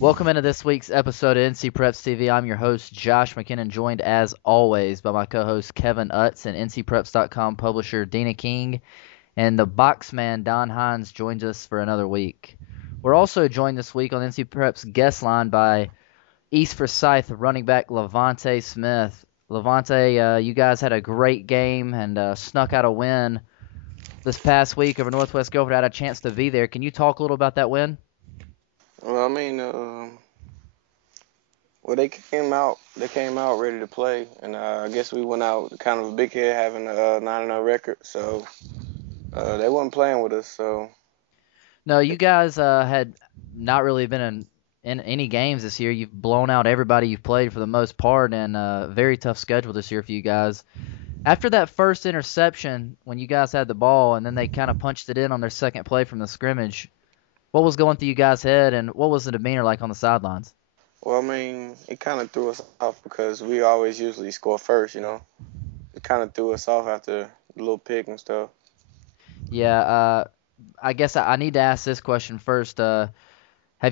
Welcome into this week's episode of NCPreps TV. I'm your host, Josh McKinnon, joined as always by my co-host Kevin Utz and NCPreps.com publisher Deana King, and the boxman Don Hines joins us for another week. We're also joined this week on NCPreps guest line by East Forsyth running back Levante Smith. Levante, you guys had a great game and snuck out a win this past week over Northwest Guilford. I had a chance to be there. Can you talk a little about that win? Well, I mean, they came out. They came out ready to play, and I guess we went out kind of a big head, having a 9-0 record. So they wasn't playing with us. So No, you guys had not really been in any games this year. You've blown out everybody you've played for the most part, and very tough schedule this year for you guys. After that first interception, when you guys had the ball, and then they kind of punched it in on their second play from the scrimmage, what was going through you guys' head, and what was the demeanor like on the sidelines? well, I mean, it kind of threw us off because we always usually score first. It kind of threw us off after the little pick and stuff. Yeah, I guess I need to ask this question first. Have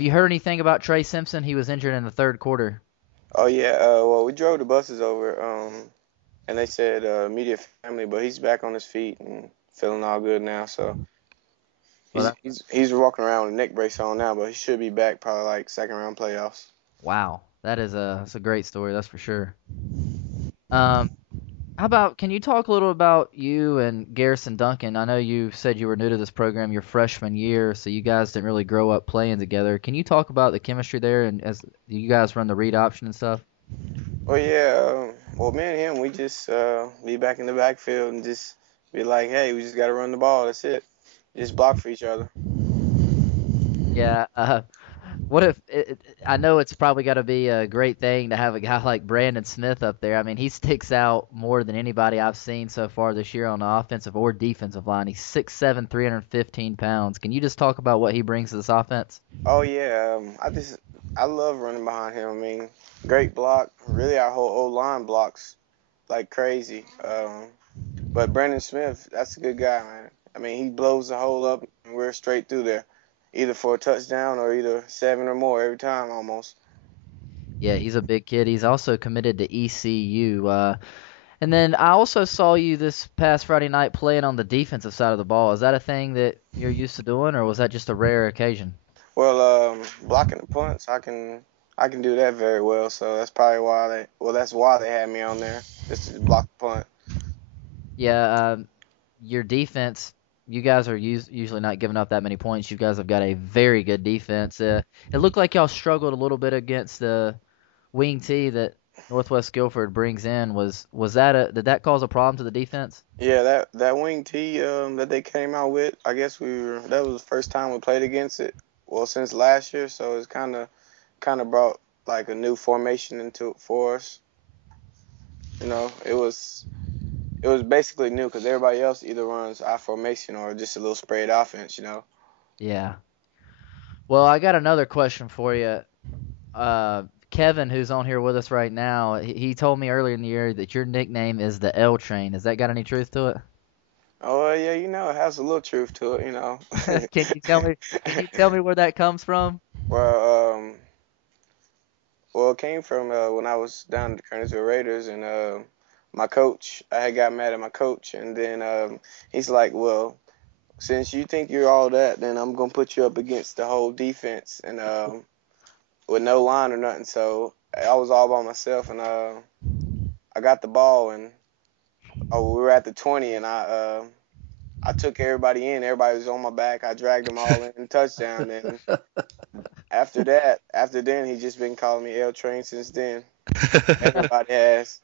you heard anything about Trey Simpson? He was injured in the third quarter. Oh yeah. Well, we drove the buses over, and they said immediate family, but he's back on his feet and feeling all good now. So. Well, He's walking around with a neck brace on now, but he should be back probably like second round playoffs. wow, that's a great story, that's for sure. Um, How about, can you talk a little about you and Garrison Duncan? I know you said you were new to this program your freshman year, so you guys didn't really grow up playing together. Can you talk about the chemistry there and as you guys run the read option and stuff? Well, yeah. Well, me and him, we just be back in the backfield and just be like, hey, we just got to run the ball. That's it. Just block for each other. Yeah, what if I know it's probably got to be a great thing to have a guy like Brandon Smith up there. I mean, he sticks out more than anybody I've seen so far this year on the offensive or defensive line. He's 6'7", 315 pounds. Can you just talk about what he brings to this offense? Oh yeah. I love running behind him. I mean, great block. Really, our whole old line blocks like crazy. But Brandon Smith, that's a good guy, man. I mean, he blows the hole up and we're straight through there, either for a touchdown or either 7 or more every time almost. Yeah, he's a big kid. He's also committed to ECU. And then I also saw you this past Friday night playing on the defensive side of the ball. Is that a thing that you're used to doing, or was that just a rare occasion? Well, blocking the punts, I can do that very well. So that's probably why that's why they had me on there, just to block the punt. Yeah, your defense, you guys are usually not giving up that many points. You guys have got a very good defense. It looked like y'all struggled a little bit against the wing T that Northwest Guilford brings in. Was that did that cause a problem to the defense? Yeah, that wing T that they came out with, I guess that was the first time we played against it. Well, since last year, so it's kind of brought like a new formation into it for us. It was basically new because everybody else either runs I formation or just a little sprayed offense. Yeah. Well, I got another question for you. Kevin, who's on here with us right now, he told me earlier in the year that your nickname is the L Train. Has that got any truth to it? Oh yeah, it has a little truth to it. Can you tell me? Can you tell me where that comes from? Well, it came from when I was down at the Kernersville Raiders, and my coach, I had got mad at my coach, and then he's like, well, since you think you're all that, then I'm gonna put you up against the whole defense, and with no line or nothing. So I was all by myself, and I got the ball, and we were at the 20, and I took everybody in. Everybody was on my back. I dragged them all in touchdown, and after then, he's just been calling me L Train since then. Everybody has.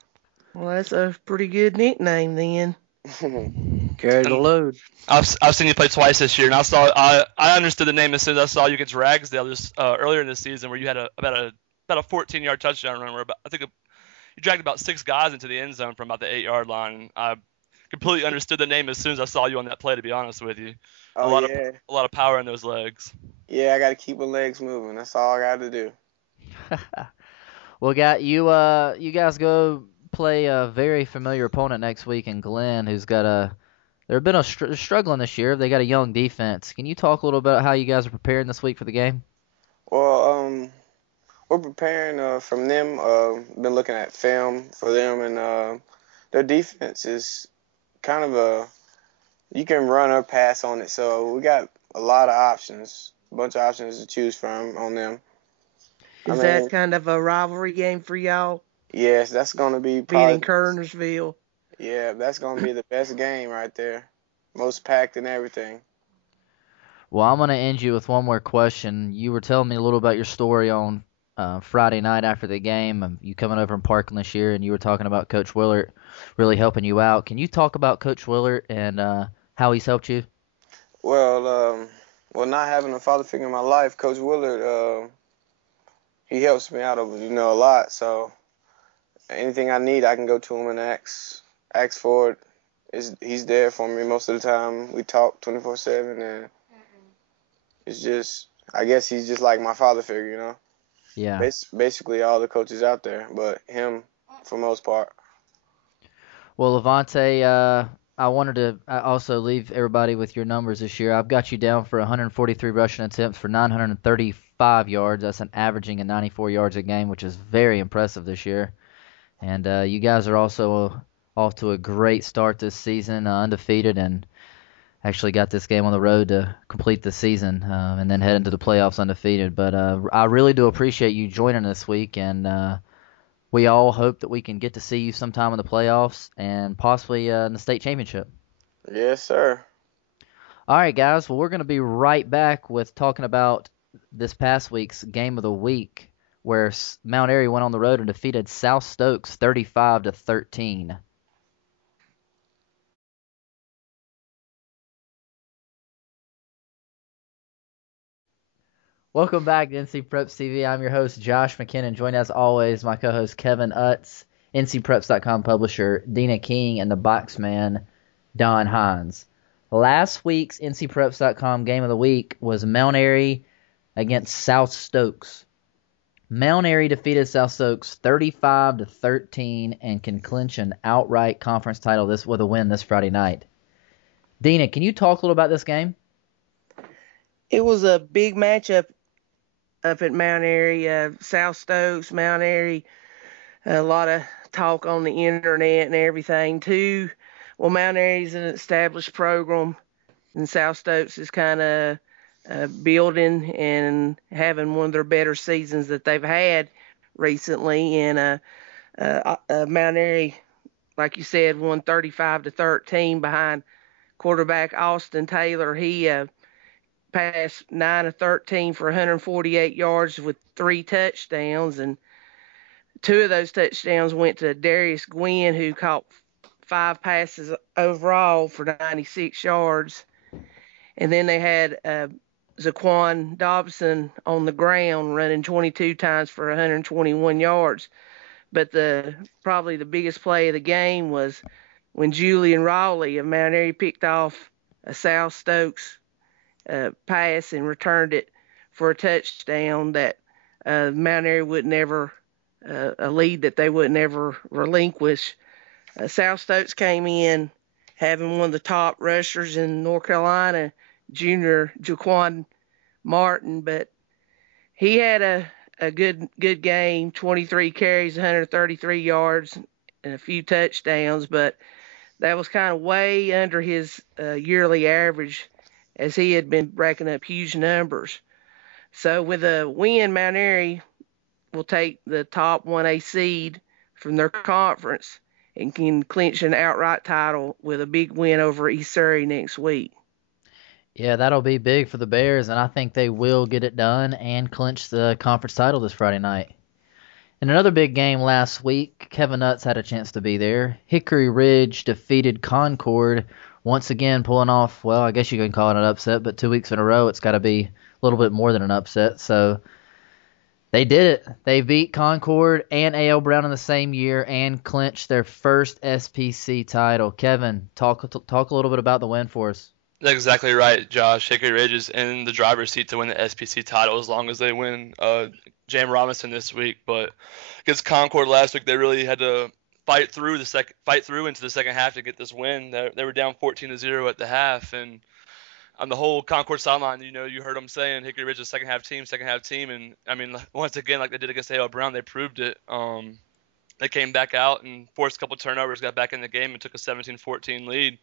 Well, that's a pretty good nickname then. Carry the load. I've seen you play twice this year, and I understood the name as soon as I saw you against Ragsdale just earlier in the season, where you had about a 14-yard touchdown run, where I think you dragged about 6 guys into the end zone from about the 8-yard line. I completely understood the name as soon as I saw you on that play. To be honest with you, Oh yeah. a lot of power in those legs. Yeah, I got to keep my legs moving. That's all I got to do. Well, you guys go play a very familiar opponent next week in Glenn, who's got they've been struggling this year. They got a young defense. Can you talk a little about how you guys are preparing this week for the game? Well, we're preparing from them. Been looking at film for them, and their defense is kind of you can run or pass on it. So we got a lot of options, a bunch of options to choose from on them. Is that kind of a rivalry game for y'all? Yes, that's going to be being probably in Kernersville. Yeah, that's going to be the best game right there. Most packed and everything. Well, I'm going to end you with one more question. You were telling me a little about your story on Friday night after the game. You coming over from Parkland this year, and you were talking about Coach Willard really helping you out. Can you talk about Coach Willard and how he's helped you? Well, not having a father figure in my life, Coach Willard, he helps me out a lot. So anything I need, I can go to him and ask for it. He's there for me most of the time. We talk 24/7, and it's just, I guess he's just like my father figure, Yeah. Basically all the coaches out there, but him for most part. Well, Levante, I wanted to also leave everybody with your numbers this year. I've got you down for 143 rushing attempts for 935 yards. That's an averaging of 94 yards a game, which is very impressive this year. And you guys are also off to a great start this season, undefeated, and actually got this game on the road to complete the season and then head into the playoffs undefeated. But I really do appreciate you joining this week, and we all hope that we can get to see you sometime in the playoffs and possibly in the state championship. Yes, sir. All right, guys. Well, we're going to be right back with talking about this past week's game of the week, where Mount Airy went on the road and defeated South Stokes 35-13. Welcome back to NCPreps TV. I'm your host, Josh McKinnon, joined as always my co-host Kevin Utz, NCPreps.com publisher Deana King, and the boxman Don Hines. Last week's NCPreps.com game of the week was Mount Airy against South Stokes. Mount Airy defeated South Stokes 35-13 and can clinch an outright conference title with a win this Friday night. Deana, can you talk a little about this game? It was a big matchup up at Mount Airy. South Stokes, Mount Airy, a lot of talk on the internet and everything too. Well, Mount Airy's an established program, and South Stokes is kind of building and having one of their better seasons that they've had recently. And Mount Airy, like you said, won 35-13 behind quarterback Austin Taylor. He passed 9 of 13 for 148 yards with 3 touchdowns, and 2 of those touchdowns went to Darius Gwynn, who caught 5 passes overall for 96 yards. And then they had Zaquan Dobson on the ground running 22 times for 121 yards. But probably the biggest play of the game was when Julian Raleigh of Mount Airy picked off a South Stokes pass and returned it for a touchdown that Mount Airy would never, a lead that they would never relinquish. South Stokes came in having one of the top rushers in North Carolina, junior Jaquan Martin, but he had a good game, 23 carries, 133 yards, and a few touchdowns, but that was kind of way under his yearly average, as he had been racking up huge numbers. So with a win, Mount Airy will take the top 1A seed from their conference and can clinch an outright title with a big win over East Surrey next week. Yeah, that'll be big for the Bears, and I think they will get it done and clinch the conference title this Friday night. In another big game last week, Kevin Utz had a chance to be there. Hickory Ridge defeated Concord, once again pulling off, well, I guess you can call it an upset, but 2 weeks in a row it's got to be a little bit more than an upset. So they did it. They beat Concord and A.L. Brown in the same year and clinched their first SPC title. Kevin, talk a little bit about the win for us. That's exactly right, Josh. Hickory Ridge is in the driver's seat to win the SPC title as long as they win Jam Robinson this week. But against Concord last week, they really had to fight through into the second half to get this win. They were down 14-0 at the half, and on the whole Concord sideline, you heard them saying Hickory Ridge is second half team, and I mean, once again, like they did against A.L. Brown, they proved it. They came back out and forced a couple turnovers, got back in the game, and took a 17-14 lead.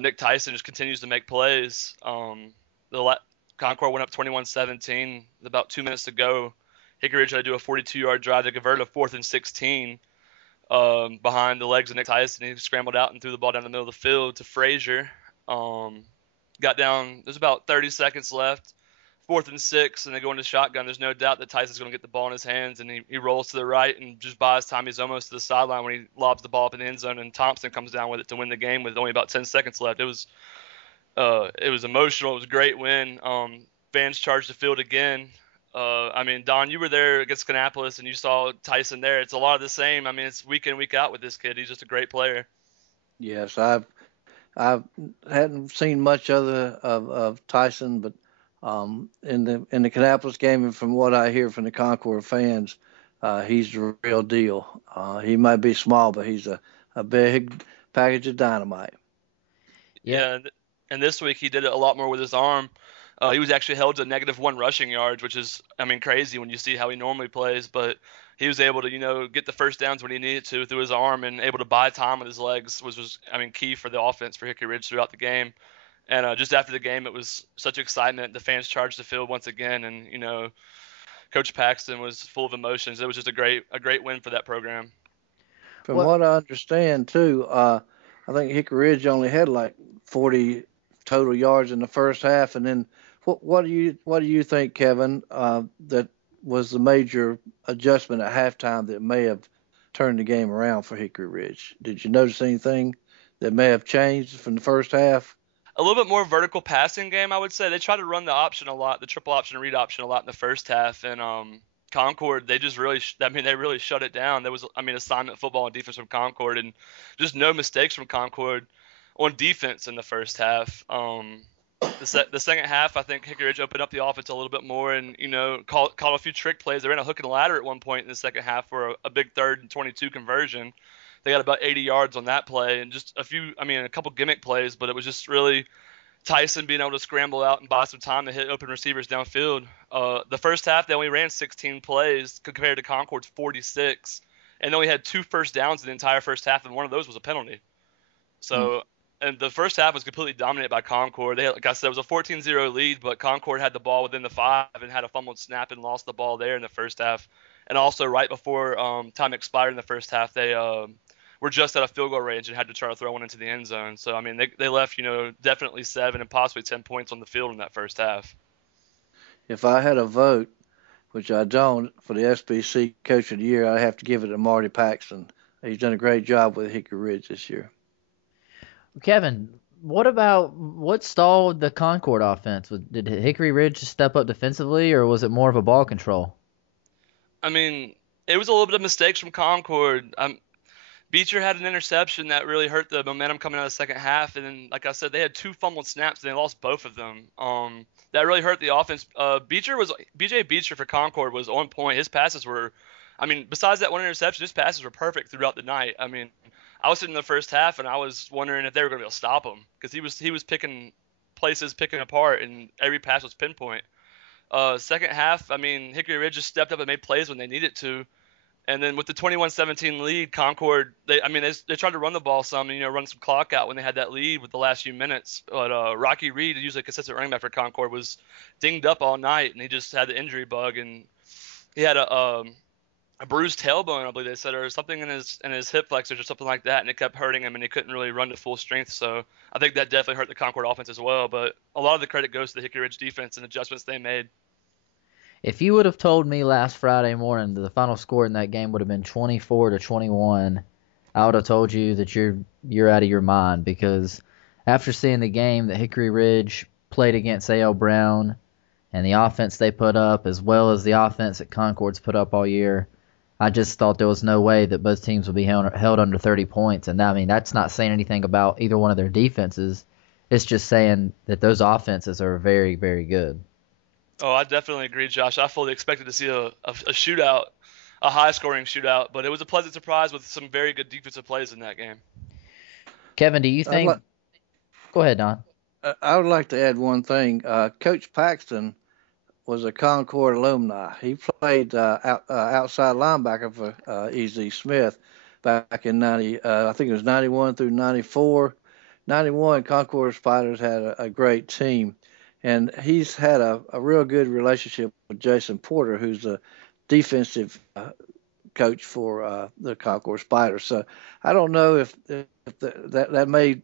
Nick Tyson just continues to make plays. Concord went up 21-17 with about 2 minutes to go. Hickory Ridge had to do a 42-yard drive to convert a 4th and 16 behind the legs of Nick Tyson. He scrambled out and threw the ball down the middle of the field to Frazier. Got down. There's about 30 seconds left. 4th and 6, and they go into shotgun. There's no doubt that Tyson's going to get the ball in his hands, and he rolls to the right and just buys time. He's almost to the sideline when he lobs the ball up in the end zone, and Thompson comes down with it to win the game with only about 10 seconds left. It was emotional. It was a great win. Fans charged the field again. I mean, Don, you were there against Kannapolis, and you saw Tyson there. It's a lot of the same. I mean, it's week in, week out with this kid. He's just a great player. Yes, I hadn't seen much of Tyson, but in the Kannapolis game, and from what I hear from the Concord fans, he's the real deal. He might be small, but he's a big package of dynamite. Yeah, and this week he did it a lot more with his arm. He was actually held to -1 rushing yards, which is, I mean, crazy when you see how he normally plays. But he was able to, get the first downs when he needed to through his arm, and able to buy time with his legs was key for the offense for Hickory Ridge throughout the game. And just after the game, it was such excitement. The fans charged the field once again, and Coach Paxton was full of emotions. It was just a great win for that program. From what I understand too, I think Hickory Ridge only had like 40 total yards in the first half, and then what do you think, Kevin, that was the major adjustment at halftime that may have turned the game around for Hickory Ridge? Did you notice anything that may have changed from the first half? A little bit more vertical passing game, I would say. They tried to run the option a lot, the triple option, read option a lot in the first half, and Concord, they just really, they really shut it down. There was, assignment football and defense from Concord, and just no mistakes from Concord on defense in the first half. The second half, I think Hickory Ridge opened up the offense a little bit more, and caught a few trick plays. They ran a hook and ladder at one point in the second half for a big 3rd and 22 conversion. They got about 80 yards on that play, and just a couple gimmick plays, but it was just really Tyson being able to scramble out and buy some time to hit open receivers downfield. The first half, they only ran 16 plays compared to Concord's 46, and they only had 2 first downs in the entire first half, and one of those was a penalty. So, and the first half was completely dominated by Concord. They had, like I said, it was a 14-0 lead, but Concord had the ball within the 5 and had a fumbled snap and lost the ball there in the first half. And also right before time expired in the first half, they were just out of field goal range and had to try to throw one into the end zone. So, they left, definitely 7 and possibly 10 points on the field in that first half. If I had a vote, which I don't, for the SBC Coach of the Year, I'd have to give it to Marty Paxton. He's done a great job with Hickory Ridge this year. Kevin, what stalled the Concord offense? Did Hickory Ridge step up defensively, or was it more of a ball control? It was a little bit of mistakes from Concord. Beecher had an interception that really hurt the momentum coming out of the second half, and then, like I said, they had 2 fumbled snaps and they lost both of them. That really hurt the offense. BJ Beecher for Concord was on point. His passes were, besides that one interception, his passes were perfect throughout the night. I was sitting in the first half and I was wondering if they were going to be able to stop him, because he was picking apart, and every pass was pinpoint. Second half, Hickory Ridge just stepped up and made plays when they needed to. And then with the 21-17 lead, Concord, they tried to run the ball some, run some clock out when they had that lead with the last few minutes. But Rocky Reed, usually a consistent running back for Concord, was dinged up all night, and he just had the injury bug, and he had a bruised tailbone, I believe they said, or something in his hip flexors or something like that, and it kept hurting him, and he couldn't really run to full strength. So I think that definitely hurt the Concord offense as well. But a lot of the credit goes to the Hickory Ridge defense and adjustments they made. If you would have told me last Friday morning that the final score in that game would have been 24-21, I would have told you that you're out of your mind, because after seeing the game that Hickory Ridge played against A.L. Brown and the offense they put up, as well as the offense that Concord's put up all year, I just thought there was no way that both teams would be held under 30 points. And that's not saying anything about either one of their defenses. It's just saying that those offenses are very, very good. Oh, I definitely agree, Josh. I fully expected to see a shootout, a high-scoring shootout, but it was a pleasant surprise with some very good defensive plays in that game. Kevin, do you think – go ahead, Don. I would like to add one thing. Coach Paxton was a Concord alumni. He played outside linebacker for E.Z. Smith back in 90. I think it was 91 through 94. 91, Concord Spiders had a great team, and he's had a real good relationship with Jason Porter, who's a defensive coach for the Concord Spiders. So I don't know if that made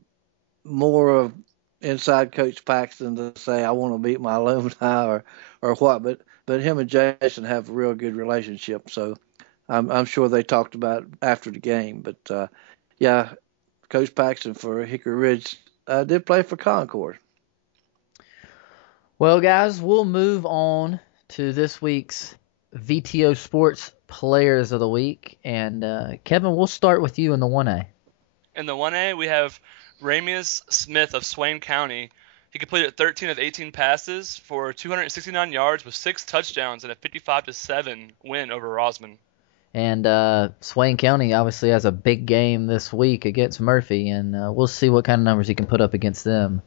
more of inside Coach Paxton to say I want to beat my alumni or what, but him and Jason have a real good relationship. So I'm sure they talked about it after the game. But yeah, Coach Paxton for Hickory Ridge did play for Concord. Well, guys, we'll move on to this week's VTO Sports Players of the Week. And Kevin, we'll start with you in the 1A. In the 1A, we have Ramius Smith of Swain County. He completed 13 of 18 passes for 269 yards with 6 touchdowns and a 55-7 win over Rosman. And Swain County obviously has a big game this week against Murphy, and we'll see what kind of numbers he can put up against them.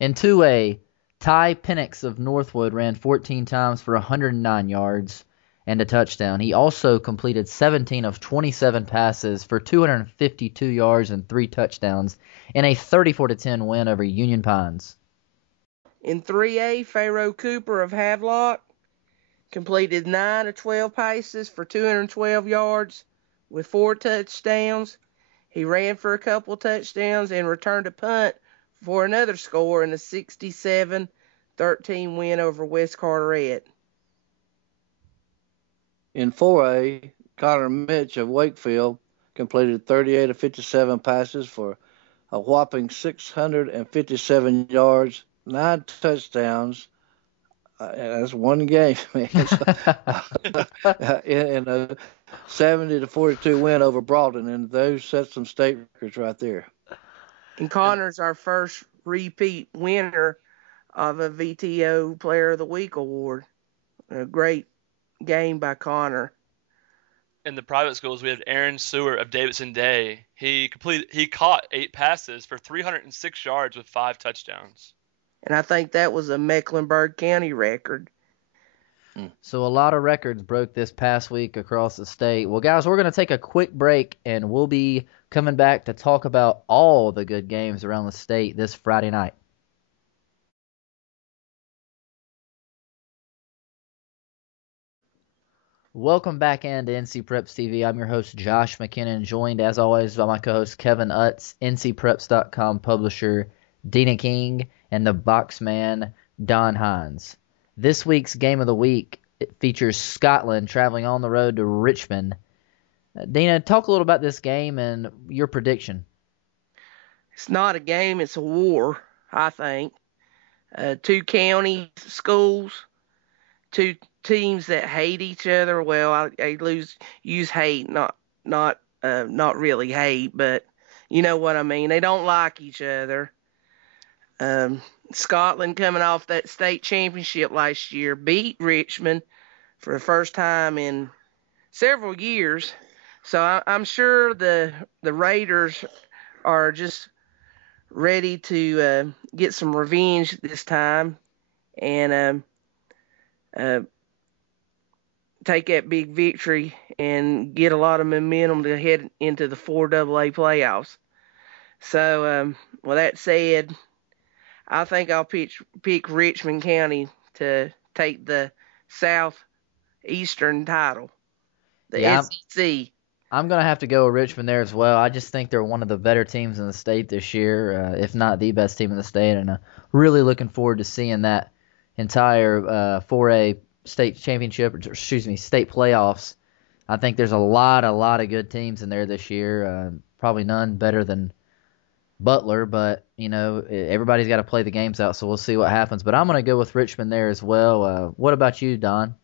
In 2A, Ty Penix of Northwood ran 14 times for 109 yards and a touchdown. He also completed 17 of 27 passes for 252 yards and 3 touchdowns in a 34-10 win over Union Pines. In 3A, Pharaoh Cooper of Havelock completed 9 of 12 passes for 212 yards with 4 touchdowns. He ran for a couple touchdowns and returned a punt for another score in a 67-13 win over West Carteret. In 4A, Connor Mitch of Wakefield completed 38 of 57 passes for a whopping 657 yards, 9 touchdowns. That's one game, man. in a 70-42 win over Broughton, and those set some state records right there. And Connor's our first repeat winner of a VTO Player of the Week award. A great game by Connor. In the private schools, we have Aaron Seward of Davidson Day. He caught 8 passes for 306 yards with 5 touchdowns. And I think that was a Mecklenburg County record. So a lot of records broke this past week across the state. Well, guys, we're going to take a quick break, and we'll be coming back to talk about all the good games around the state this Friday night. Welcome back into NCPreps TV. I'm your host, Josh McKinnon, joined as always by my co-host Kevin Utz, NCPreps.com publisher Deana King, and the boxman Don Hines. This week's game of the week features Scotland traveling on the road to Richmond. Deana, talk a little about this game and your prediction. It's not a game, it's a war, I think. 2 county schools, 2 teams that hate each other. Well, I use hate, not really hate, but you know what I mean. They don't like each other. Scotland, coming off that state championship last year, beat Richmond for the first time in several years. So I'm sure the Raiders are just ready to get some revenge this time and take that big victory and get a lot of momentum to head into the 4AA playoffs. So, with that said, I think I'll pick Richmond County to take the Southeastern title, the SEC. I'm going to have to go with Richmond there as well. I just think they're one of the better teams in the state this year, if not the best team in the state, and really looking forward to seeing that entire 4A state championship, state playoffs. I think there's a lot of good teams in there this year. Probably none better than Butler, but everybody's got to play the games out, so we'll see what happens. But I'm going to go with Richmond there as well. What about you, Don?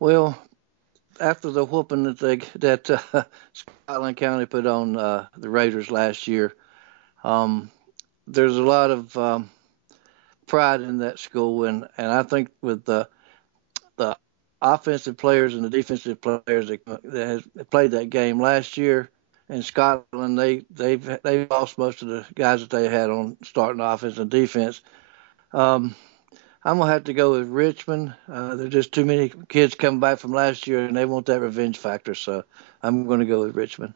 Well, after the whooping that Scotland County put on the Raiders last year, there's a lot of pride in that school, and I think with the offensive players and the defensive players that played that game last year in Scotland, they've lost most of the guys that they had on starting offense and defense. I'm gonna have to go with Richmond. There's just too many kids coming back from last year, and they want that revenge factor. So I'm going to go with Richmond.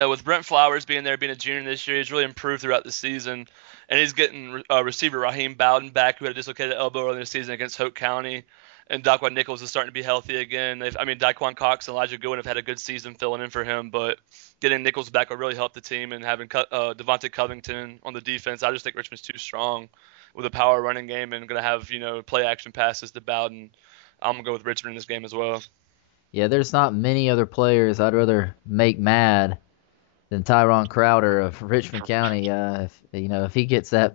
With Brent Flowers being there, being a junior this year, he's really improved throughout the season. And he's getting receiver Raheem Bowden back, who had a dislocated elbow earlier this season against Hope County. And Daquan Nichols is starting to be healthy again. Daquan Cox and Elijah Goodwin have had a good season filling in for him, but getting Nichols back will really help the team. And having Devontae Covington on the defense, I just think Richmond's too strong with a power running game and going to have, play action passes to Bowden. I'm going to go with Richmond in this game as well. Yeah, there's not many other players I'd rather make mad than Tyron Crowder of Richmond County. If he gets that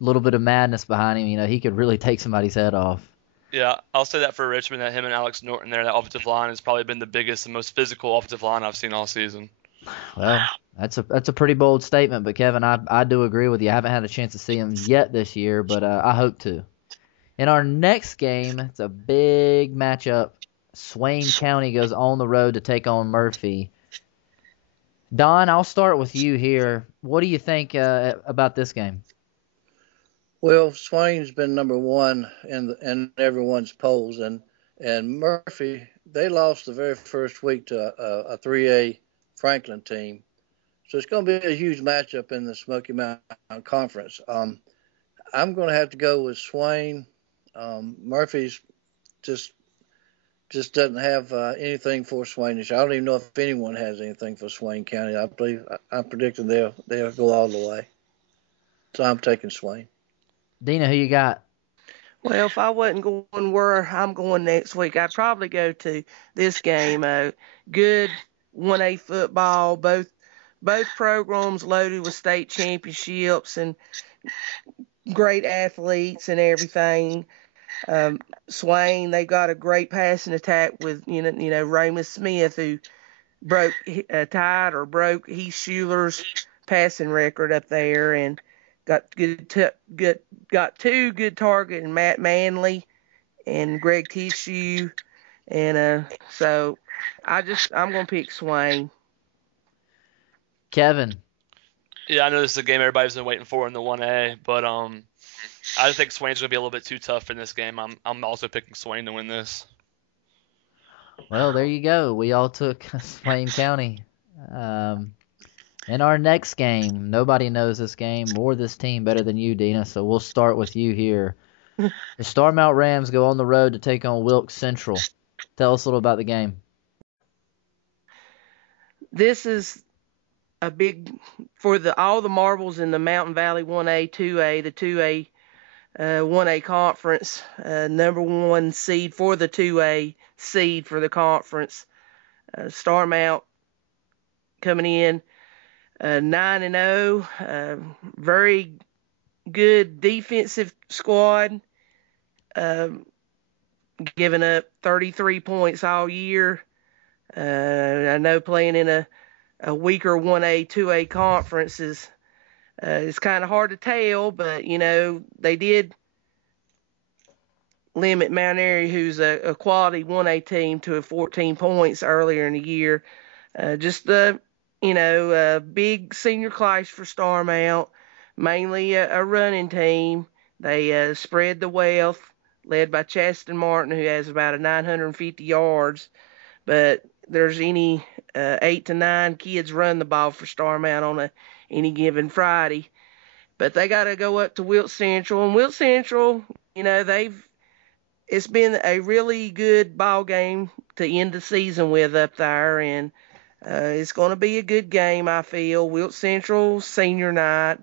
little bit of madness behind him, he could really take somebody's head off. Yeah, I'll say that for Richmond, that him and Alex Norton there, that offensive line has probably been the biggest and most physical offensive line I've seen all season. Well, that's a pretty bold statement, but Kevin, I do agree with you. I haven't had a chance to see him yet this year, but I hope to. In our next game, it's a big matchup. Swain County goes on the road to take on Murphy. Don, I'll start with you here. What do you think about this game? Well, Swain's been number one in everyone's polls, and Murphy, they lost the very first week to a 3A Franklin team. So it's going to be a huge matchup in the Smoky Mountain Conference. I'm going to have to go with Swain. Murphy's just doesn't have anything for Swain this year. I don't even know if anyone has anything for Swain County. I'm predicting they'll go all the way. So I'm taking Swain. Deana, who you got? Well, if I wasn't going where I'm going next week, I'd probably go to this game. Good 1A football, both programs loaded with state championships and great athletes and everything. Swain, they got a great passing attack with Raymond Smith, who tied or broke Heath Schuler's passing record up there, and got two good targets, and Matt Manley and Greg Tissue, and so I'm gonna pick Swain. Kevin. Yeah, I know this is a game everybody's been waiting for in the 1A, but I think Swain's gonna be a little bit too tough in this game. I'm also picking Swain to win this. Well, there you go. We all took Swain County. In our next game, nobody knows this game or this team better than you, Deana, so we'll start with you here. The Starmount Rams go on the road to take on Wilkes Central. Tell us a little about the game. This is a big for all the marbles in the Mountain Valley 1A, 2A, the 2A 1A conference, number one seed for the 2A seed for the conference. Starmount coming in 9-0, very good defensive squad, giving up 33 points all year. I know playing in a weaker 1A, 2A conference is it's kind of hard to tell, but, they did limit Mount Airy, who's a quality 1A team, to 14 points earlier in the year. Just a big senior class for Starmount, mainly a running team. They spread the wealth, led by Chaston Martin, who has about 950 yards. But there's any 8 to 9 kids run the ball for Starmount on any given Friday. But they got to go up to Wilkes Central. And Wilkes Central, it's been a really good ball game to end the season with up there. And it's going to be a good game, I feel. Wilkes Central senior night.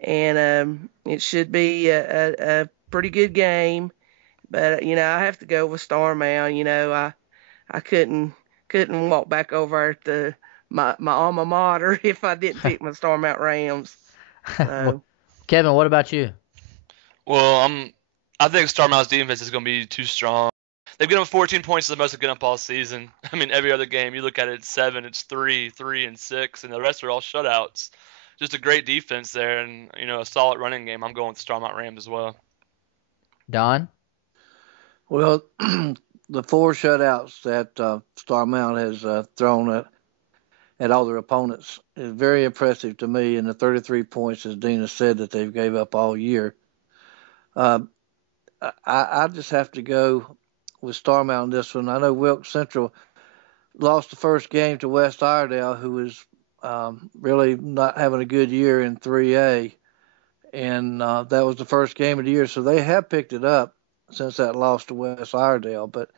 And it should be a pretty good game. But, I have to go with Starmount. I couldn't walk back over to my alma mater if I didn't pick my Starmount Rams. So. Kevin, what about you? Well, I think Starmount's defense is going to be too strong. They've given up 14 points, the most they've given up all season. Every other game, you look at it, it's 7, it's 3, 3, and 6, and the rest are all shutouts. Just a great defense there, and a solid running game. I'm going with the Starmount Rams as well. Don? Well, the 4 shutouts that Starmount has thrown at all their opponents is very impressive to me. And the 33 points, as Deana said, that they've gave up all year. I just have to go with Starmount on this one. I know Wilkes Central lost the first game to West Iredale, who was really not having a good year in 3A. And that was the first game of the year. So they have picked it up since that loss to West Iredale. But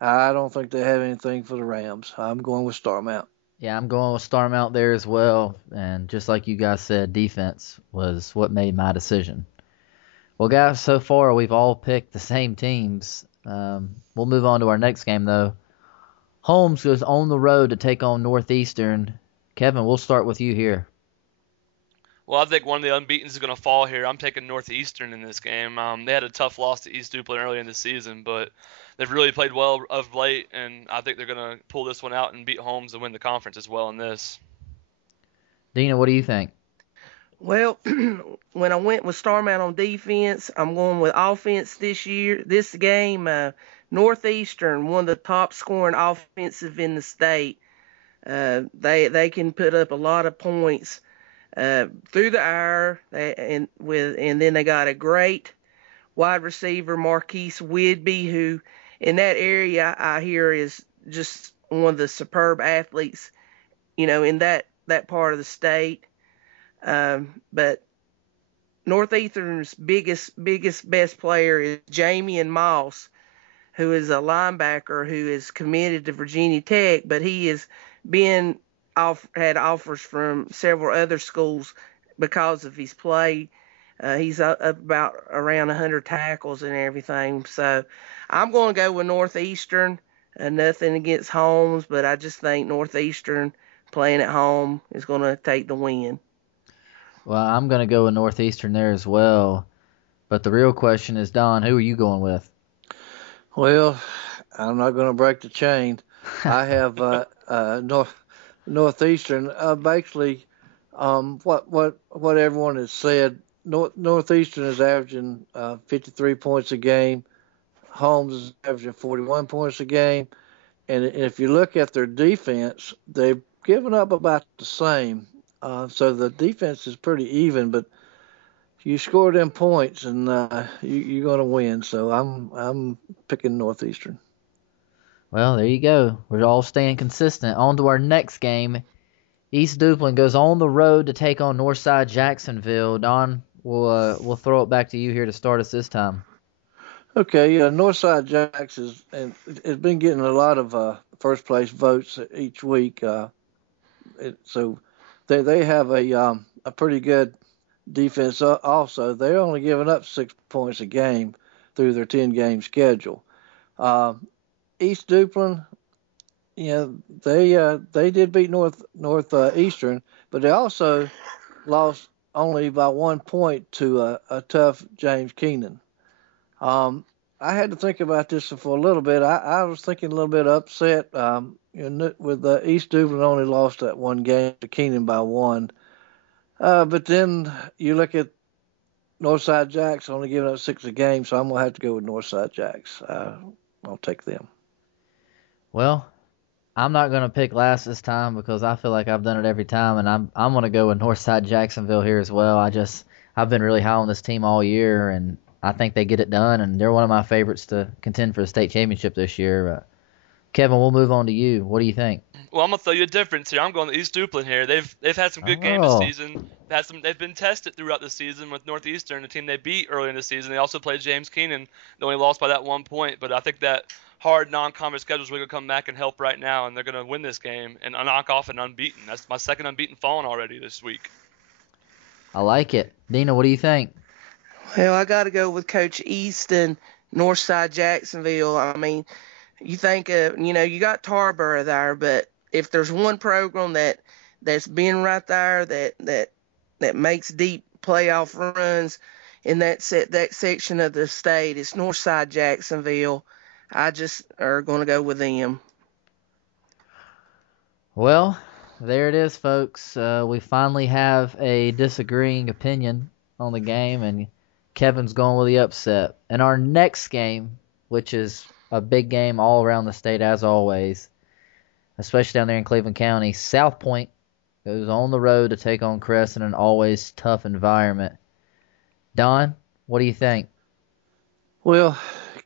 I don't think they have anything for the Rams. I'm going with Starmount. Yeah, I'm going with Starmount there as well. And just like you guys said, defense was what made my decision. Well, guys, so far we've all picked the same teams. We'll move on to our next game, though. Holmes goes on the road to take on Northeastern. Kevin, we'll start with you here. Well, I think one of the unbeatens is going to fall here. I'm taking Northeastern in this game. They had a tough loss to East Duplin early in the season, but they've really played well of late, and I think they're going to pull this one out and beat Holmes and win the conference as well in this. Deana, what do you think? Well, when I went with Starmount on defense, I'm going with offense this year. This game, Northeastern, one of the top scoring offensive in the state. They can put up a lot of points through the air, and then they got a great wide receiver, Marquise Whidbey, who in that area I hear is just one of the superb athletes, in that part of the state. But Northeastern's best player is Jamie Moss, who is a linebacker who is committed to Virginia Tech, but he has had offers from several other schools because of his play. He's up about around 100 tackles and everything. So I'm going to go with Northeastern. Nothing against Holmes, but I just think Northeastern playing at home is going to take the win. Well, I'm going to go with Northeastern there as well. But the real question is, Don, who are you going with? Well, I'm not going to break the chain. I have Northeastern. Basically, what everyone has said, Northeastern is averaging 53 points a game. Holmes is averaging 41 points a game. And if you look at their defense, they've given up about the same. So the defense is pretty even, but you score them points and you're going to win. So I'm picking Northeastern. Well, there you go. We're all staying consistent. On to our next game. East Duplin goes on the road to take on Northside Jacksonville. Don, we'll throw it back to you here to start us this time. Okay, Northside Jacks has been getting a lot of first place votes each week. So they have a pretty good defense. Also, they're only giving up 6 points a game through their 10-game schedule. East Duplin, they did beat Northeastern, but they also lost only by 1 point to a tough James Keenan. I had to think about this for a little bit. I was thinking a little bit upset with East Duplin only lost that one game to Keenan by 1. But then you look at Northside Jacks only giving up 6 a game, so I'm going to have to go with Northside Jacks. I'll take them. Well, I'm not going to pick last this time because I feel like I've done it every time, and I'm going to go with Northside Jacksonville here as well. I've been really high on this team all year, and I think they get it done, and they're one of my favorites to contend for the state championship this year. Kevin, we'll move on to you. What do you think? Well, I'm gonna throw you a difference here. I'm going to East Duplin here. They've had some good games this season. They've been tested throughout the season with Northeastern, the team they beat early in the season. They also played James Keenan. They only lost by that 1 point, but I think that hard non-conference schedule is really gonna come back and help right now, and they're gonna win this game and knock off an unbeaten. That's my second unbeaten fallen already this week. I like it. Deana, what do you think? Well, I got to go with Coach Easton, Northside Jacksonville. I mean, you think you got Tarboro there, but if there's one program that's been right there that makes deep playoff runs in that section of the state, it's Northside Jacksonville. I just are going to go with them. Well, there it is, folks. We finally have a disagreeing opinion on the game, and Kevin's going with the upset. And our next game, which is a big game all around the state as always, especially down there in Cleveland County. South Point goes on the road to take on Crest in an always tough environment. Don, what do you think? Well,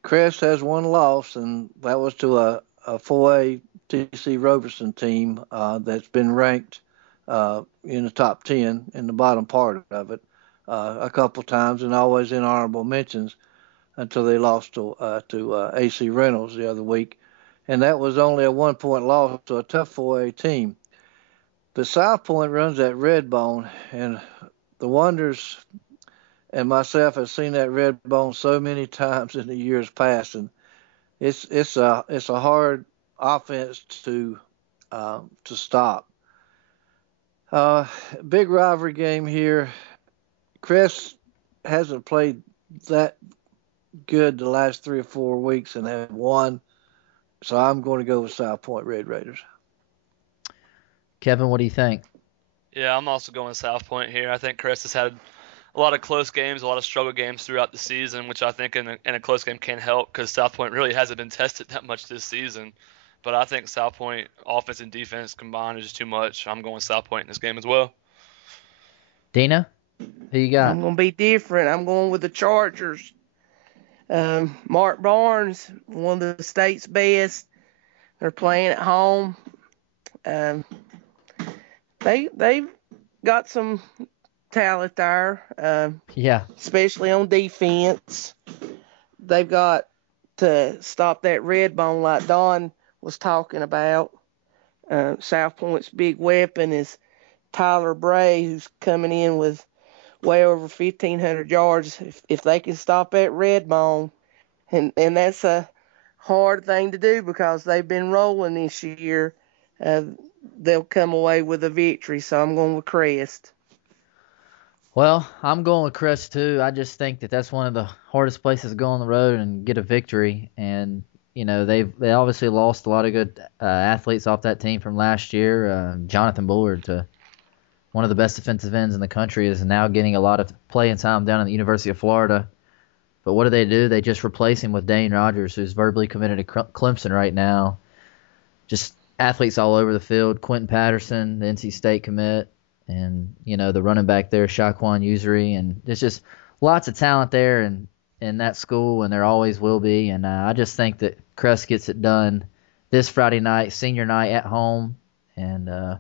Crest has one loss, and that was to a 4A TC Roberson team that's been ranked in the top 10 in the bottom part of it a couple times, and always in honorable mentions until they lost to AC Reynolds the other week. And that was only a 1-point loss to a tough 4A team. But South Point runs that red bone, and the Wonders and myself have seen that red bone so many times in the years past, and it's a hard offense to stop. Big rivalry game here. Crest hasn't played that good the last 3 or 4 weeks and have won, so I'm going to go with South Point Red Raiders. Kevin, what do you think? Yeah, I'm also going with South Point here. I think Crest has had a lot of close games, a lot of struggle games throughout the season, which I think in a close game can help because South Point really hasn't been tested that much this season. But I think South Point offense and defense combined is just too much. I'm going South Point in this game as well. Deana, who you got? I'm going to be different. I'm going with the Chargers. Mark Barnes, one of the state's best. They're playing at home. They've got some talent there. Yeah. Especially on defense. They've got to stop that red bone like Don was talking about. South Point's big weapon is Tyler Bray, who's coming in with way over 1,500 yards. If they can stop that red bone, and that's a hard thing to do because they've been rolling this year, they'll come away with a victory. So I'm going with Crest. Well, I'm going with Crest too. I just think that that's one of the hardest places to go on the road and get a victory. And they obviously lost a lot of good athletes off that team from last year. Jonathan Bullard, to one of the best defensive ends in the country, is now getting a lot of playing time down at the University of Florida. But what do? They just replace him with Dane Rogers, who's verbally committed to Clemson right now. Just athletes all over the field. Quentin Patterson, the NC State commit, and the running back there, Shaquan Usery, and there's just lots of talent there in that school, and there always will be. And I just think that Crest gets it done this Friday night, senior night at home. And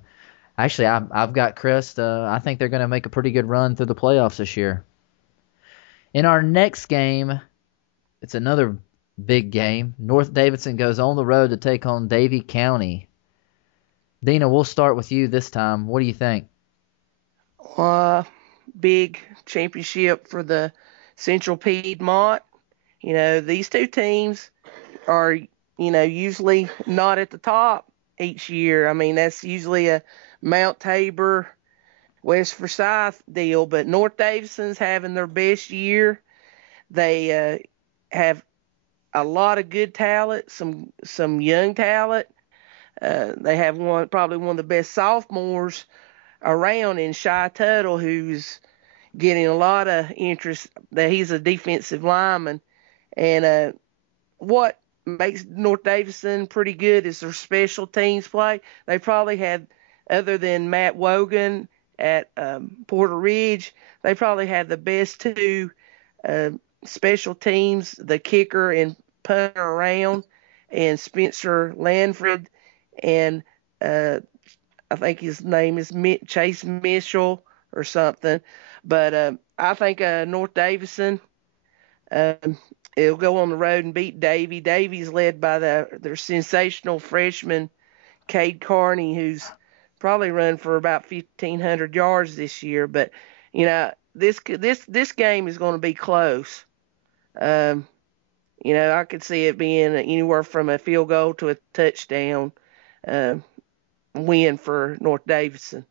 actually, I've got Crest. I think they're going to make a pretty good run through the playoffs this year. In our next game, it's another big game. North Davidson goes on the road to take on Davie County. Deana, we'll start with you this time. What do you think? Big championship for the Central Piedmont. These two teams are, usually not at the top each year. I mean, that's usually a Mount Tabor, West Forsyth deal, but North Davidson's having their best year. They have a lot of good talent, some young talent. They have probably one of the best sophomores around in Shy Tuttle, who's getting a lot of interest. That he's a defensive lineman, and what makes North Davidson pretty good is their special teams play. They probably had, other than Matt Wogan at Porter Ridge, they probably had the best two special teams, the kicker and punter around, and Spencer Lanford, and I think his name is Chase Mitchell or something. But I think North Davidson, it'll go on the road and beat Davie. Davie's led by their sensational freshman, Cade Carney, who's probably run for about 1,500 yards this year. But, this game is going to be close. I could see it being anywhere from a field goal to a touchdown win for North Davidson.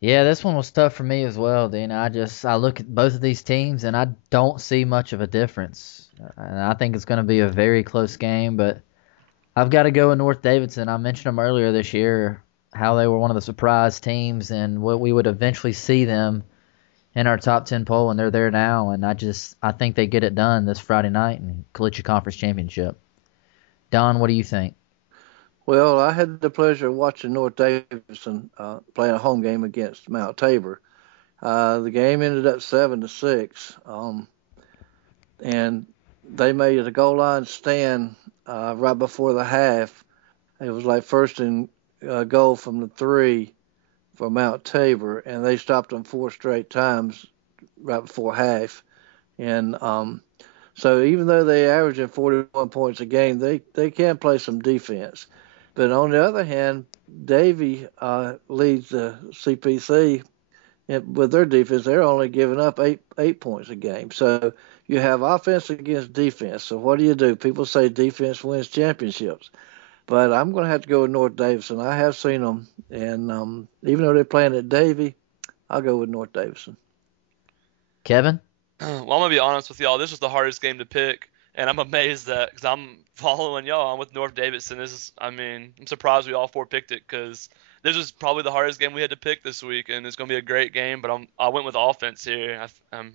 Yeah, this one was tough for me as well, Dean. I look at both of these teams and I don't see much of a difference. And I think it's going to be a very close game, but I've got to go with North Davidson. I mentioned them earlier this year, how they were one of the surprise teams and what we would eventually see them in our top 10 poll, and they're there now. And I think they get it done this Friday night in Collegiate Conference Championship. Don, what do you think? Well, I had the pleasure of watching North Davidson playing a home game against Mount Tabor. The game ended up 7-6, and they made a goal line stand right before the half. It was like first and goal from the 3 for Mount Tabor, and they stopped them 4 straight times right before half. And so even though they averaging 41 points a game, they can play some defense. But on the other hand, Davie leads the CPC with their defense. They're only giving up eight points a game. So you have offense against defense. So what do? People say defense wins championships. But I'm going to have to go with North Davidson. I have seen them, and even though they're playing at Davie, I'll go with North Davidson. Kevin? Well, I'm going to be honest with y'all. This was the hardest game to pick, and I'm amazed that because I'm following y'all. I'm with North Davidson. I'm surprised we all 4 picked it because this was probably the hardest game we had to pick this week, and it's going to be a great game, but I went with offense here. I'm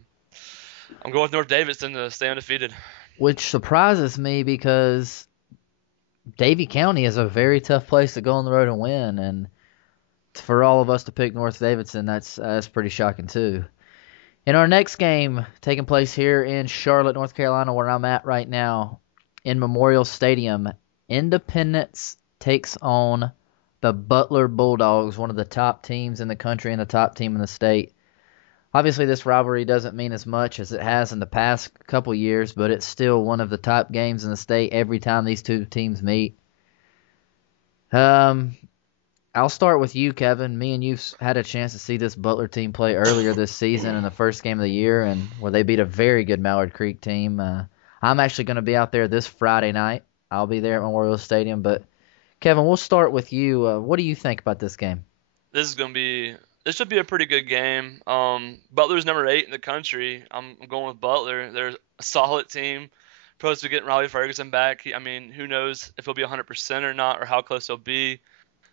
going with North Davidson to stay undefeated. Which surprises me because Davie County is a very tough place to go on the road and win, and for all of us to pick North Davidson, that's pretty shocking too. In our next game, taking place here in Charlotte, North Carolina, where I'm at right now, in Memorial Stadium, Independence takes on the Butler Bulldogs, one of the top teams in the country and the top team in the state. Obviously, this rivalry doesn't mean as much as it has in the past couple years, but it's still one of the top games in the state every time these two teams meet. I'll start with you, Kevin. Me and you've had a chance to see this Butler team play earlier this season in the first game of the year, and where they beat a very good Mallard Creek team. I'm actually going to be out there this Friday night. I'll be there at Memorial Stadium. But, Kevin, we'll start with you. What do you think about this game? This should be a pretty good game. Butler's number 8 in the country. I'm going with Butler. They're a solid team. Supposed to get Riley Ferguson back. Who knows if he'll be 100% or not, or how close he'll be.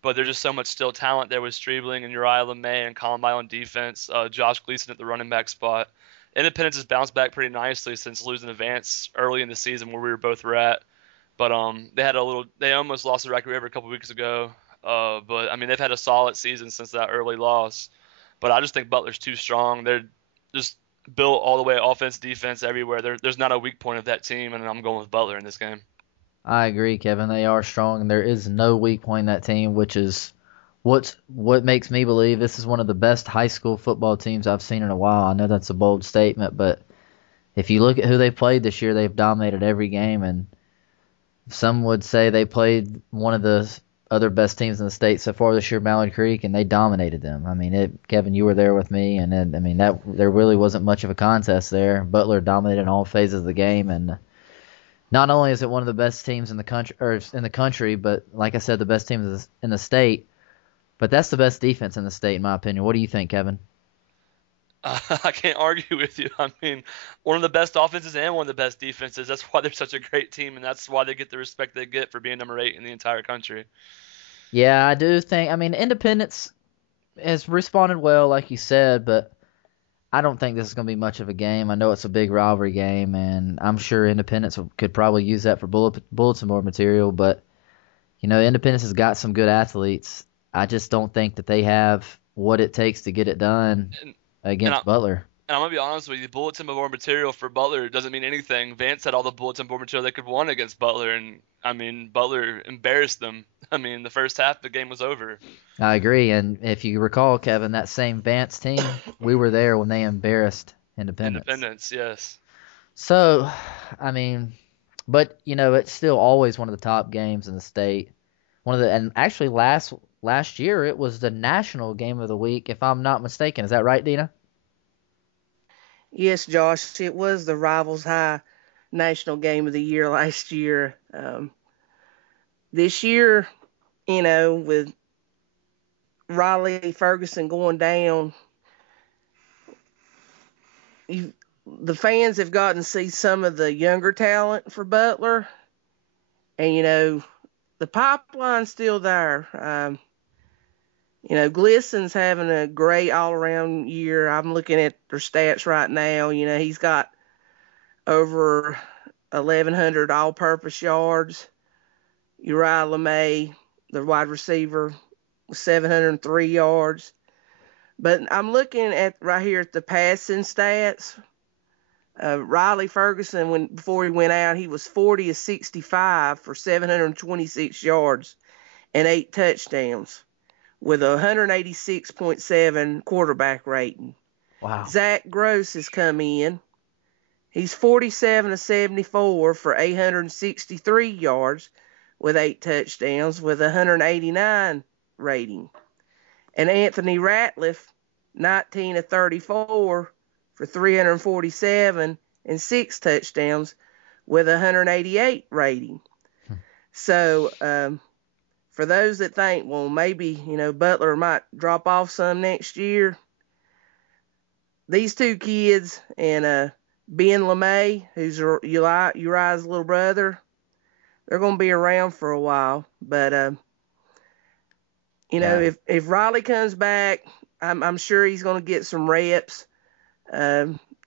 But there's just so much still talent there with Strebling and Uriah LeMay and Columbine on defense. Josh Gleason at the running back spot. Independence has bounced back pretty nicely since losing Advance early in the season where we were both at. But they almost lost to Rocky River a couple weeks ago. But they've had a solid season since that early loss. But I just think Butler's too strong. They're just built all the way offense, defense, everywhere. There's not a weak point of that team, and I'm going with Butler in this game. I agree, Kevin. They are strong, and there is no weak point in that team, which is what makes me believe this is one of the best high school football teams I've seen in a while. I know that's a bold statement, but if you look at who they played this year, they've dominated every game, and some would say they played one of the other best teams in the state so far this year, Mallard Creek, and they dominated them. Kevin, you were there with me, and there really wasn't much of a contest there. Butler dominated all phases of the game, and not only is it one of the best teams in the country, but like I said, the best teams in the state. But that's the best defense in the state, in my opinion. What do you think, Kevin? I can't argue with you. One of the best offenses and one of the best defenses. That's why they're such a great team, and that's why they get the respect they get for being number 8 in the entire country. Yeah, I do think. Independence has responded well, like you said, but I don't think this is going to be much of a game. I know it's a big rivalry game, and I'm sure Independence could probably use that for bulletin board material. But, Independence has got some good athletes. I just don't think that they have what it takes to get it done against Butler. And I'm going to be honest with you, bulletin board material for Butler doesn't mean anything. Vance had all the bulletin board material they could win against Butler, and Butler embarrassed them. The first half, the game was over. I agree, and if you recall, Kevin, that same Vance team, we were there when they embarrassed Independence. Independence, yes. So, but, it's still always one of the top games in the state. And actually last year it was the national game of the week, if I'm not mistaken. Is that right, Deana? Yes, Josh, it was the Rivals High National Game of the Year last year. This year, with Riley Ferguson going down, the fans have gotten to see some of the younger talent for Butler. And, the pipeline's still there. Glisson's having a great all-around year. I'm looking at their stats right now. He's got over 1,100 all-purpose yards. Uriah LeMay the wide receiver, with 703 yards. But I'm looking at right here at the passing stats. Riley Ferguson, before he went out, he was 40 of 65 for 726 yards and 8 touchdowns with a 186.7 quarterback rating. Wow. Zach Gross has come in. He's 47 of 74 for 863 yards with 8 touchdowns with a 189 rating. And Anthony Ratliff, 19 of 34 for 347 and 6 touchdowns with a 188 rating. So for those that think, well, maybe, Butler might drop off some next year, these two kids and Ben LeMay, who's Uriah's little brother, they're going to be around for a while. But, if Riley comes back, I'm sure he's going to get some reps,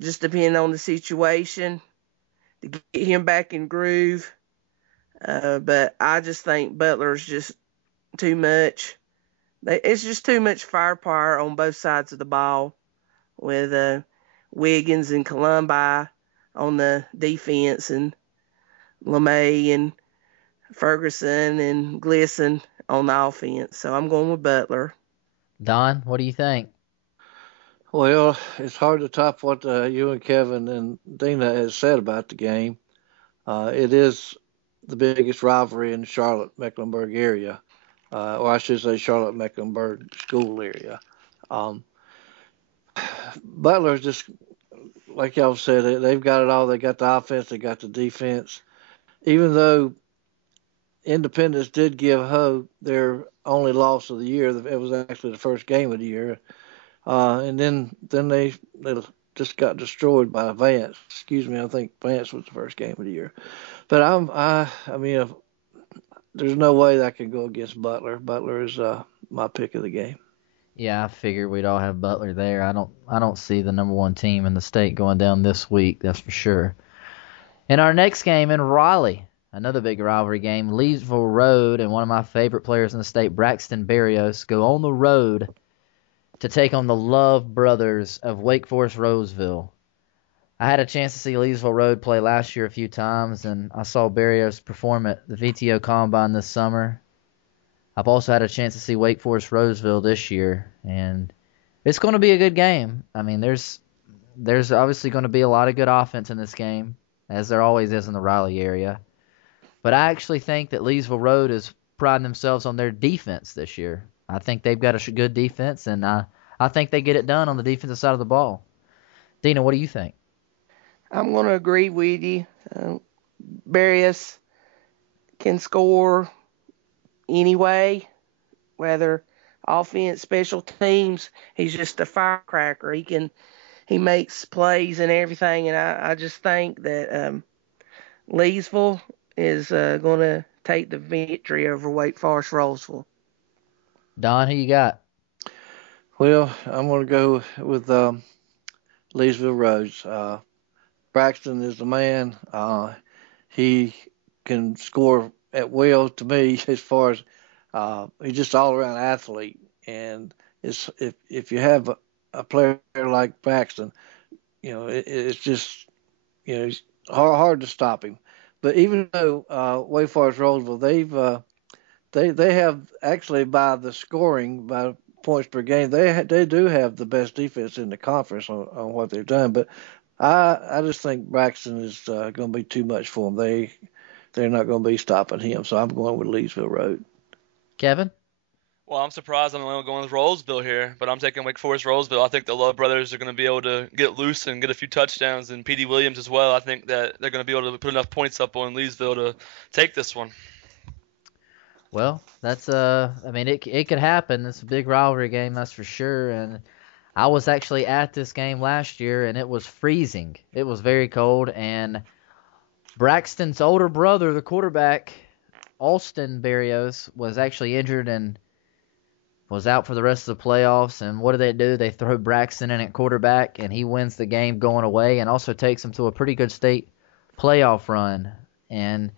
just depending on the situation, to get him back in groove. But I just think Butler's just too much. It's just too much firepower on both sides of the ball with Wiggins and Columbi on the defense and LeMay and Ferguson and Glisson on the offense. So I'm going with Butler. Don, what do you think? Well, it's hard to top what you and Kevin and Deana has said about the game. It is the biggest rivalry in the Charlotte-Mecklenburg area, or I should say Charlotte-Mecklenburg school area. Butler's just, like y'all said, they've got it all. They got the offense, they got the defense. Even though Independence did give Hogue their only loss of the year, it was actually the first game of the year. And then they just got destroyed by Vance. Excuse me, I think Vance was the first game of the year. But I mean, there's no way that I can go against Butler. Butler is my pick of the game. Yeah, I figured we'd all have Butler there. I don't see the number one team in the state going down this week, that's for sure. In our next game in Raleigh, another big rivalry game, Leesville Road and one of my favorite players in the state, Braxton Berrios, go on the road to take on the Love Brothers of Wake Forest Roseville. I had a chance to see Leesville Road play last year a few times, and I saw Berrios perform at the VTO Combine this summer. I've also had a chance to see Wake Forest Roseville this year, and it's going to be a good game. I mean, there's obviously going to be a lot of good offense in this game, as there always is in the Raleigh area. But I actually think that Leesville Road is priding themselves on their defense this year. I think they've got a good defense, and I think they get it done on the defensive side of the ball. Deana, what do you think? I'm going to agree with you. Berrios can score anyway, whether offense, special teams. He's just a firecracker. He makes plays and everything, and I just think that Leesville is going to take the victory over Wake Forest Roseville. Don, who you got? Well, I'm going to go with Leesville Roads. Braxton is the man. He can score at will to me as far as he's just all around athlete. And if you have a player like Braxton, it's just, it's hard to stop him. But even though Wake Forest Roseville, they have actually by the scoring, by points per game, they do have the best defense in the conference on what they've done. But I just think Braxton is going to be too much for them. They're not going to be stopping him. So I'm going with Leesville Road. Kevin? Well, I'm surprised I'm only going with Roseville here, but I'm taking Wake Forest Roseville. I think the Love Brothers are going to be able to get loose and get a few touchdowns, and P.D. Williams as well. I think that they're going to be able to put enough points up on Leesville to take this one. Well, that's it could happen. It's a big rivalry game, that's for sure. And I was actually at this game last year, and it was freezing. It was very cold, and Braxton's older brother, the quarterback, Alston Berrios, was actually injured and was out for the rest of the playoffs. And what do? They throw Braxton in at quarterback, and he wins the game going away and also takes them to a pretty good state playoff run. And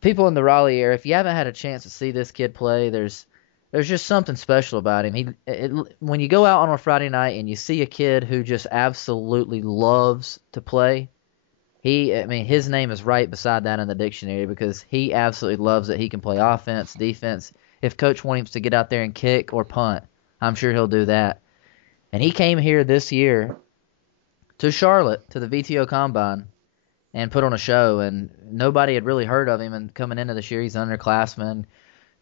people in the Raleigh area, if you haven't had a chance to see this kid play, there's just something special about him. When you go out on a Friday night and you see a kid who just absolutely loves to play, his name is right beside that in the dictionary because he absolutely loves it. He can play offense, defense. If coach wants him to get out there and kick or punt, I'm sure he'll do that. And he came here this year to Charlotte, to the VTO Combine, and put on a show, and nobody had really heard of him. And coming into this year, he's an underclassman,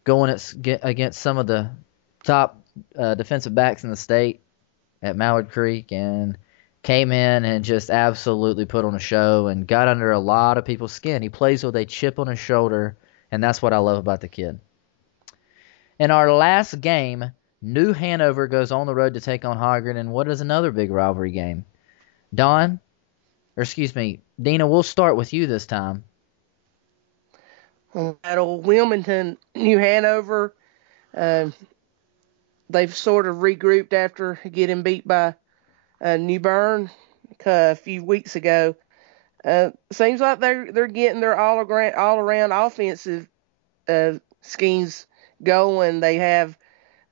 going against some of the top defensive backs in the state at Mallard Creek, and came in and just absolutely put on a show and got under a lot of people's skin. He plays with a chip on his shoulder, and that's what I love about the kid. In our last game, New Hanover goes on the road to take on Hoggard in what is another big rivalry game. Deana, we'll start with you this time. At old Wilmington, New Hanover, they've sort of regrouped after getting beat by New Bern a few weeks ago. Seems like they're getting their all around offensive schemes going. They have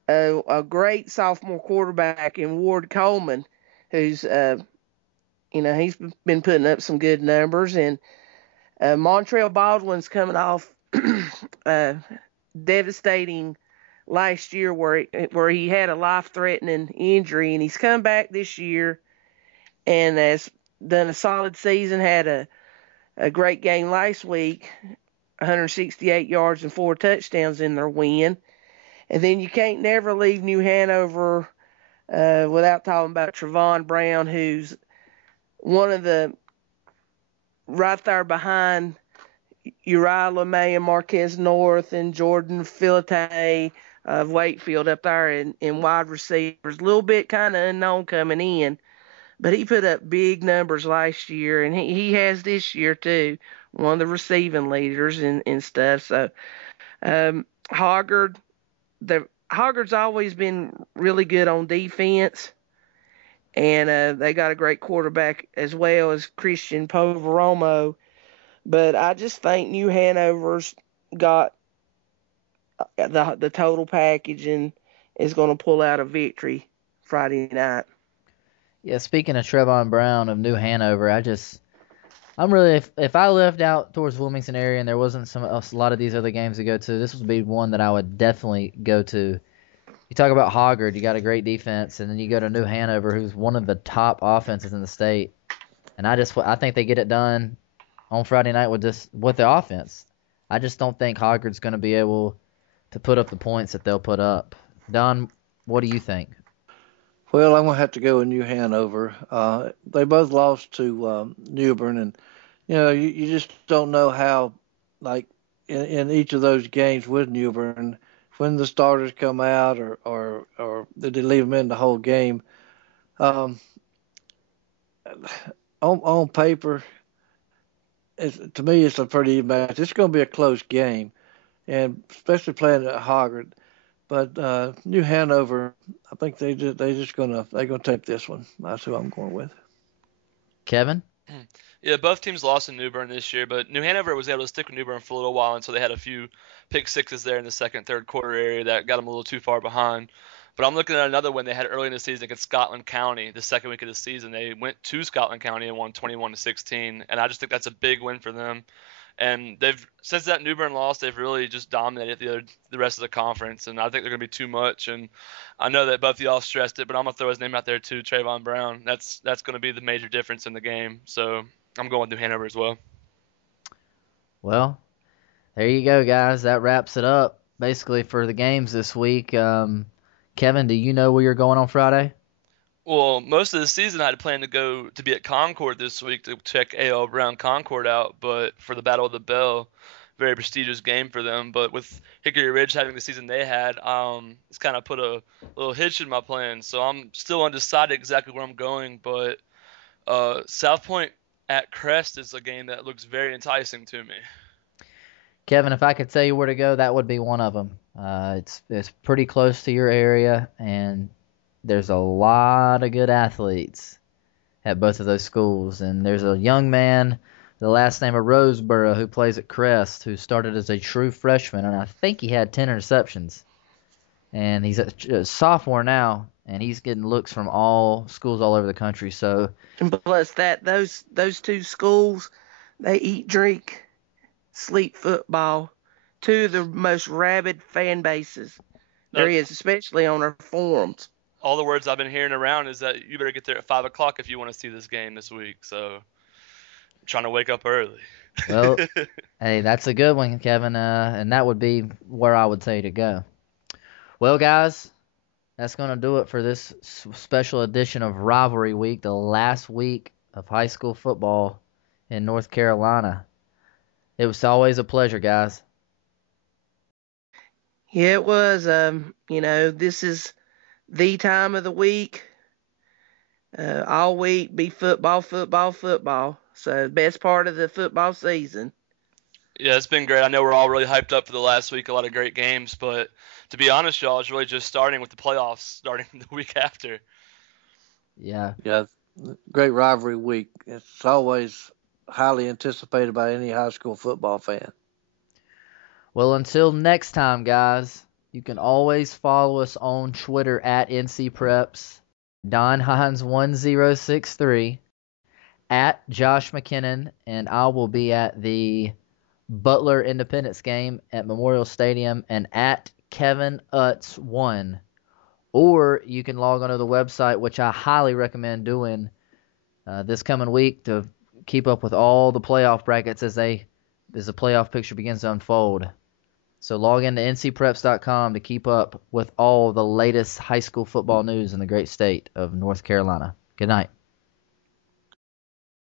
a great sophomore quarterback in Ward Coleman, who's he's been putting up some good numbers, and Montrell Baldwin's coming off devastating last year where he had a life-threatening injury, and he's come back this year and has done a solid season, had a great game last week, 168 yards and 4 touchdowns in their win. And then you can't never leave New Hanover without talking about Trevon Brown, who's one of the right there behind Uriah LeMay and Marquez North and Jordan Filate of Wakefield up there in wide receivers. A little bit kind of unknown coming in, but he put up big numbers last year, and he has this year too, one of the receiving leaders and stuff. So Hoggard's always been really good on defense, and they got a great quarterback as well as Christian Poveromo. But I just think New Hanover's got the total package and is going to pull out a victory Friday night. Yeah, speaking of Trevon Brown of New Hanover, I'm really, if I lived out towards Wilmington area and there wasn't a lot of these other games to go to, this would be one that I would definitely go to. You talk about Hoggard, you got a great defense, and then you go to New Hanover, who's one of the top offenses in the state. And I think they get it done on Friday night with the offense. I just don't think Hoggard's going to be able to put up the points that they'll put up. Don, what do you think? Well, I'm going to have to go with New Hanover. They both lost to New Bern, and you just don't know how, like in each of those games with New Bern, when the starters come out or did they leave them in the whole game. On paper, to me, it's a pretty even match. It's going to be a close game, and especially playing at Hoggard. But New Hanover, I think they're gonna take this one. That's who I'm going with. Kevin? Yeah, both teams lost in New Bern this year, but New Hanover was able to stick with New Bern for a little while until they had a few pick sixes there in the second, third quarter area that got them a little too far behind. But I'm looking at another one they had early in the season against Scotland County, the second week of the season. They went to Scotland County and won 21-16, and I just think that's a big win for them. And since that New Bern loss, they've really just dominated the rest of the conference, and I think they're going to be too much. And I know that both of y'all stressed it, but I'm going to throw his name out there too, Trevon Brown. That's going to be the major difference in the game. So I'm going with New Hanover as well. Well, there you go, guys. That wraps it up basically for the games this week. Kevin, do you know where you're going on Friday? Well, most of the season I had planned to be at Concord this week to check A.L. Brown Concord out, but for the Battle of the Bell, very prestigious game for them. But with Hickory Ridge having the season they had, it's kind of put a little hitch in my plans. So I'm still undecided exactly where I'm going, but South Point at Crest is a game that looks very enticing to me. Kevin, if I could tell you where to go, that would be one of them. It's pretty close to your area, and there's a lot of good athletes at both of those schools. And there's a young man the last name of Roseboro, who plays at Crest, who started as a true freshman, and I think he had 10 interceptions. And he's a sophomore now, and he's getting looks from all schools all over the country. So, And plus those two schools, they eat, drink, sleep football. Two of the most rabid fan bases there is, especially on our forums. All the words I've been hearing around is that you better get there at 5 o'clock if you want to see this game this week. So I'm trying to wake up early. well, hey, that's a good one, Kevin, and that would be where I would say to go. Well, guys, that's going to do it for this special edition of Rivalry Week, the last week of high school football in North Carolina. It was always a pleasure, guys. Yeah, it was. This is the time of the week. All week be football, football, football. So best part of the football season. Yeah, it's been great. I know we're all really hyped up for the last week. A lot of great games, but to be honest, y'all, it's really just starting with the playoffs starting the week after. Yeah. Yeah, great rivalry week. It's always highly anticipated by any high school football fan. Well, until next time, guys, you can always follow us on Twitter at NCPreps, Don Hines 1063, at Josh McKinnon, and I will be at the Butler Independence game at Memorial Stadium, and at Kevin Utz 1. Or you can log onto the website, which I highly recommend doing this coming week to keep up with all the playoff brackets as the playoff picture begins to unfold. So log into NCPreps.com to keep up with all the latest high school football news in the great state of North Carolina. Good night.